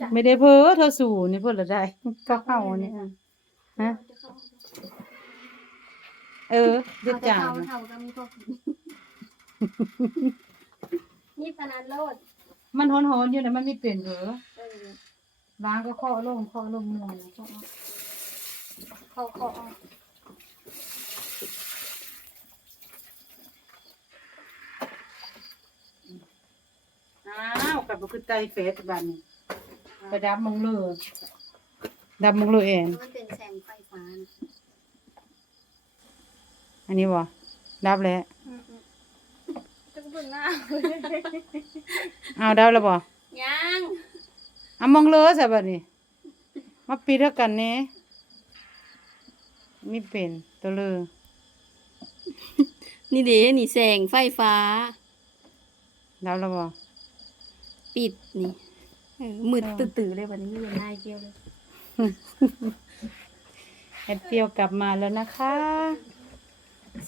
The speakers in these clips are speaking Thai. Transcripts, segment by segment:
จ้ะไม่ได้เพ้อเธอสู่นี่เพิ่นละได้ก็เข้าเนี่ยฮะเออเด็ดจานเท่านะเท่าก็มีพวกนี่ขนาดโลดมันหอนๆอยู่นะมันไม่เป็นเหรอเออล้างก็เคาะลงเคาะลงมือนะเคาะเขาเขาเอาอ้าวกับบ่คือไตเฟสบัดนี้ ไปดับมงเลือดับมงเลือเอง มันเป็นแสงไฟฟ้านะอันนี้บ่ดับแล้วอืมๆจะเบิ่งหน้าเอาดับแล้วบ่ยังเอามองเลือซะบัดนี้ มาปิดเท่ากันแหนี่มีเป็นตัวเลือนี่เด้นี่แสงไฟฟ้า ดับแล้วบ่ปิดนี่ เออมืดตื่นๆเลยวันนี้ยังนายเกี่ยวเลยแอดเปียวกลับมาแล้วนะคะ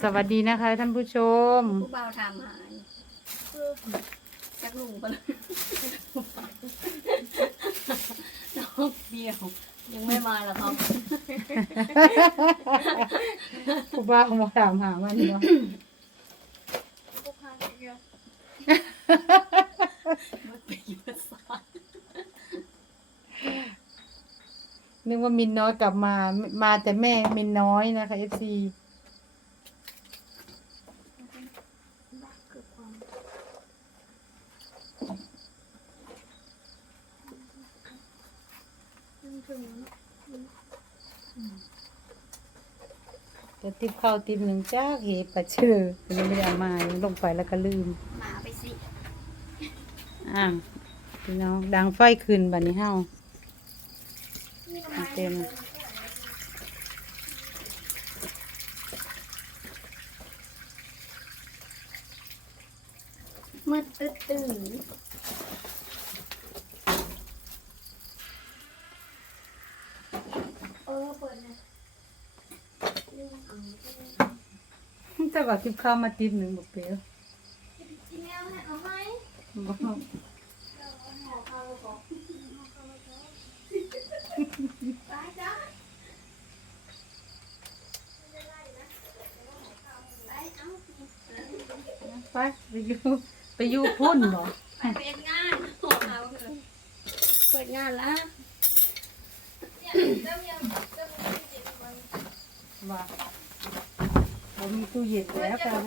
สวัสดีนะคะท่านผู้ชม ผู้บ่าวถามหานี่จักลุงไปเลยน้องเดียว ยังไม่มาหรอครับผู้บ้ามาถามหามันเนาะมันเป็นยุทธศาสตร์ นึกว่ามินน้อยกลับมา มาแต่แม่มินน้อยนะคะเอฟซีคือความจะติบข้าวติบหนึ่งจ้าเหปะเชื่ออันนี้ไม่ได้เอามายังลงไปแล้วก็ลืมหมาไปสิ อ่าพี่น้องดังไฟขึ้นบัดนี้เฮา เอาเต็มมืดตื้อตื้อเออเปิดนะลืมเอาจะว่าติบข้าวมาติบหนึ่งบอกเปรียวจีแมวเนี่ยเอาไหมบอก ห่อข้าวบอกไปจ้าไปเอา ไปไปอยู่ไปอยู่พุ่นเหรอไปเป็นงานห่อข้าวเลยเปิดงานแล้วว่าเรามีตู้เย็นแล้วกัน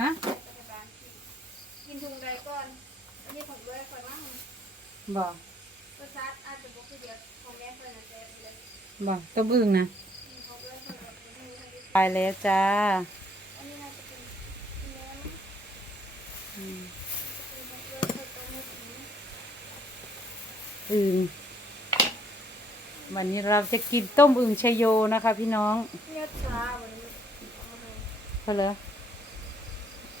ฮะกินถุงใดก่อนอันนี้ผมด้วยก่อนว่าบอกรสชาติอาจจะบอกคือเดียวของแม่เพิ่นน่ะแต่เลยบอกตัวบึ้งนะ ไปแล้วจ้าอันนี้น่าจะเป็นเนื้ออืมเป็นของด้วยเพิ่นก็มือถืออึ่งวันนี้เราจะกินต้มอึ่งชยโยนะคะ พี่น้องเนื้อชาวันนี้เอามาให้เพอเลย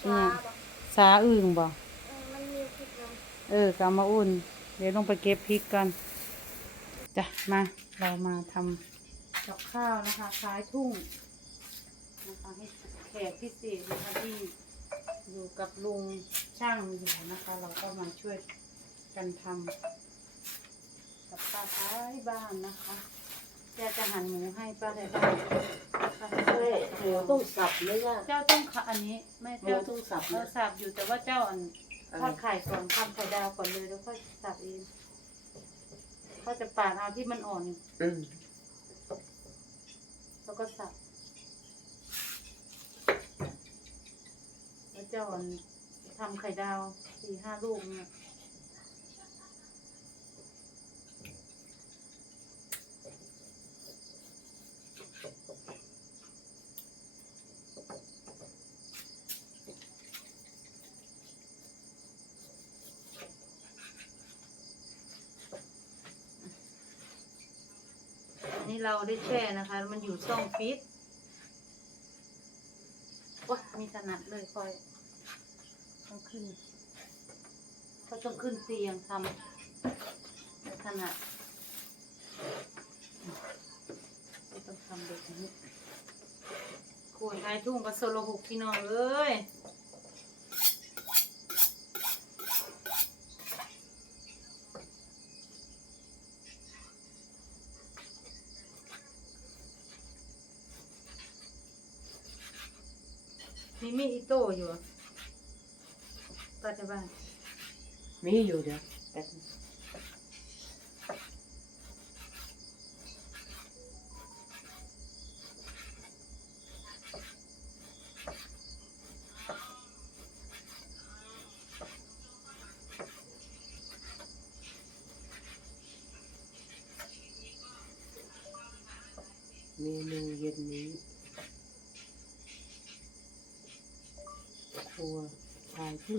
ชาบ่สาอึ่งบ่เออมันมีพริกนำเออกามาอุ่น เดี๋ยวลงไปเก็บพริกกันจ้ะมาเรามาทำกับข้าวนะคะคล้ายทุ่ง นะคะให้แขกพิเศษนะคะที่อยู่กับลุงช่างอยู่นะคะ เราก็มาช่วยกันทำกับป้าท้ายบ้านนะคะแกจะหั่นหมูให้ป้าท้ายบ้านแม่หมูต้องสับไหมล่ะเจ้าต้องขะอันนี้แม่หมูเจ้าต้องสับเรานะสับอยู่แต่ว่าเจ้าอันเออทอดไข่ก่อนทำไข่ดาวก่อนเลยแล้วค่อยสับเองเขาจะปาดเอาที่มันอ่อน อืมแล้วก็สับแล้ว เจ้าอันทำไข่ดาวสี่ห้าลูกเนี่ยอันนี้เราได้แช่นะคะ มันอยู่ช่องฟิตว้ามีถนัดเลยคอย ต้อขึ้นเขาต้องขึ้นเตียงทำขนาดไม่ต้องทำแบบนี้ขวดไายทุ่งกับโซโลหกพี่น้องเลยมีมีอีโต้อยู่ อะตัดจะบ้านมีอยู่เดี๋ยวแป๊บนึงเมนูเย็นนี้ครัวชายทุ่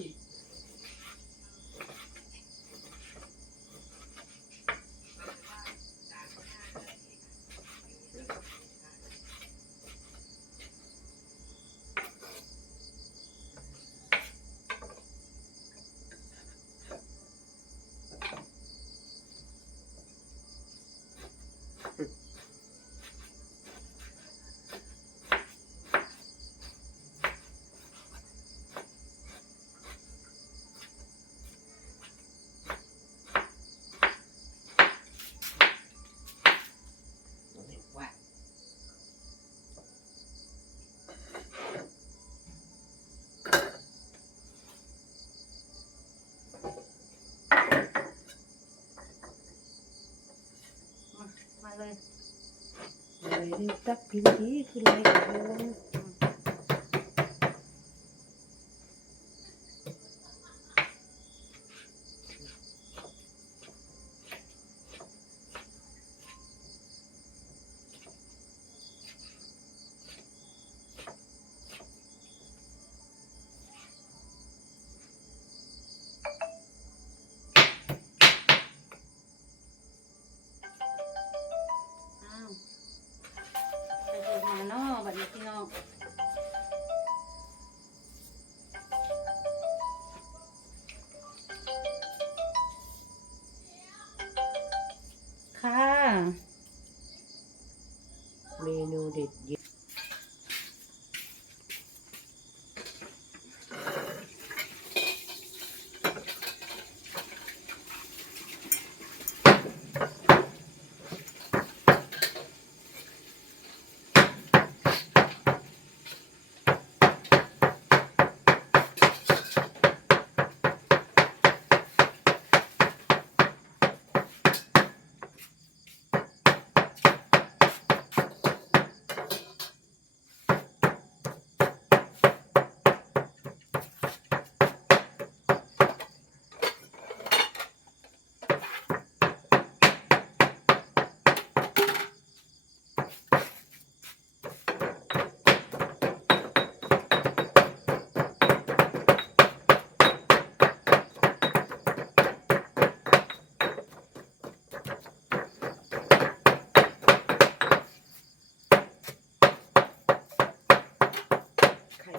เรียกตักพิมพ์นี้คืออะไรกัน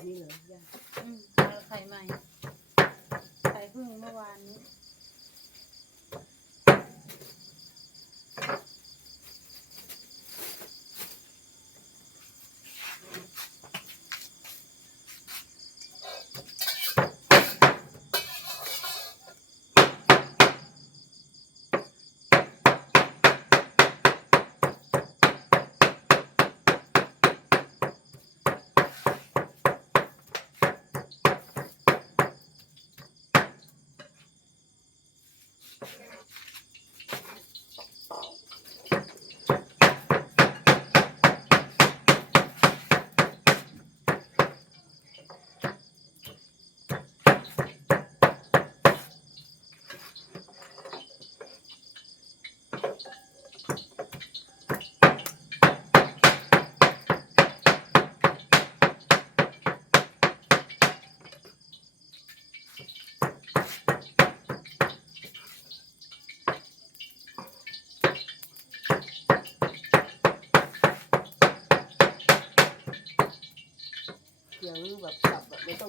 ไข่นี่เหรอย่าอืมเอาไข่ใหม่ ไข่เพิ่งเมื่อวานนี้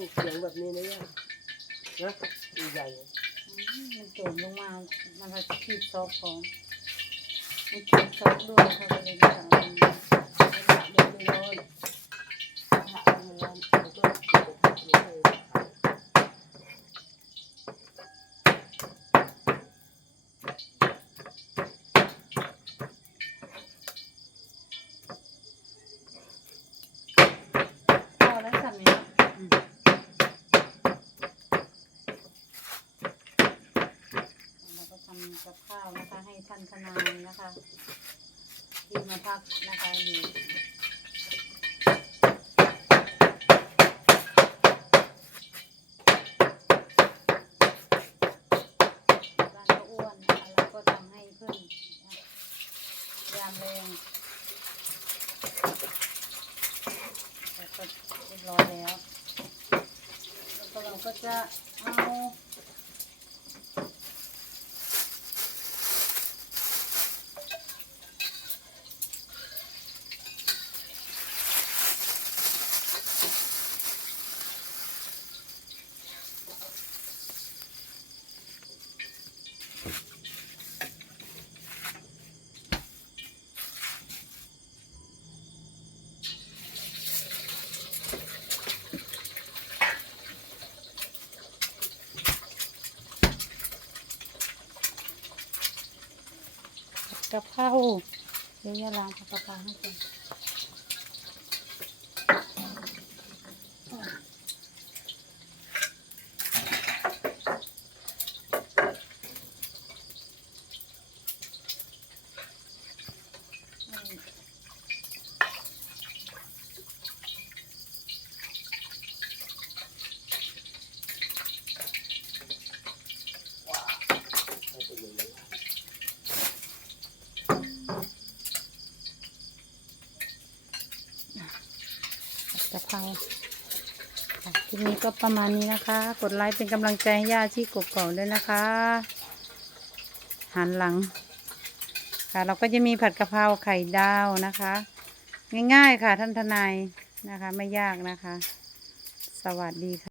เสียงแบบนี้นะย่านะใหญ่มันโจมลงมา มันก็ขีดซอกของมันขีดซอกด้วยเขาเลยไม่ทำผักมันไม่ร้อนผักมันร้อนแล้วก็เก็บผักไม่ให้ผัก พอแล้วสามีเนาะ อืมำกับข้าว นะคะ ให้ท่านทนายนะคะ ที่มาพักนะคะอยู่บ้านก็อ้วนนะคะเราก็ทำให้เพิ่มนะยามแรงแต่ก็เรียบร้อยแล้ว แล้วก็เราก็จะเอา กะเพราเดี๋ยวยาล้างผักกะเพราให้กิน กะเพราคลิปนี้ก็ประมาณนี้นะคะ กดไลค์เป็นกำลังใจให้ย่าที่กกอกด้วยนะคะหันหลัง ค่ะเราก็จะมีผัดกะเพราไข่ดาวนะคะ ง่ายๆค่ะท่านทนายนะคะ ไม่ยากนะคะ สวัสดีค่ะ